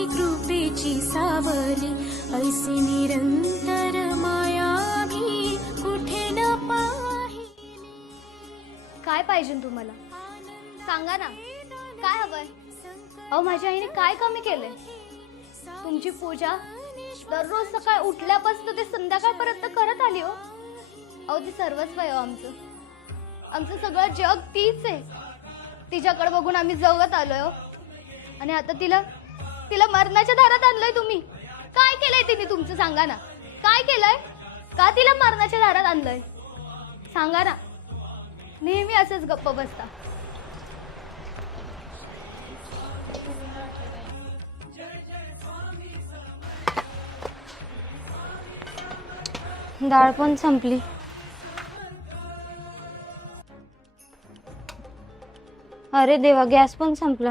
स्वामी कृपेची सावली ऐसी निरंतर माया मी कुठे न पाहिली। काय पाहिजे तुम्हाला सांगा ना, काय हवंय? अहो माझ्या आईने काय कमी केलंय? तुमची पूजा दररोज सकाळ उठल्यापासून ते संध्याकाळपर्यंत करत आली हो। अहो ती सर्वस्व आहे आमचं, आमचं सगळं जग तीच आहे। तिच्याकडे बघून आम्ही जगत आलोय हो। आणि आता तिला तिला मरणाच्या दारात आणलंय तुम्ही। काय केलंय तिने तुमचं सांगा ना, काय केलंय? का तिला मरणाच्या दारात आणलंय सांगा ना। नेहमी असंच गप्प बसता। डाळ पण संपली। अरे देवा, गॅस पण संपला।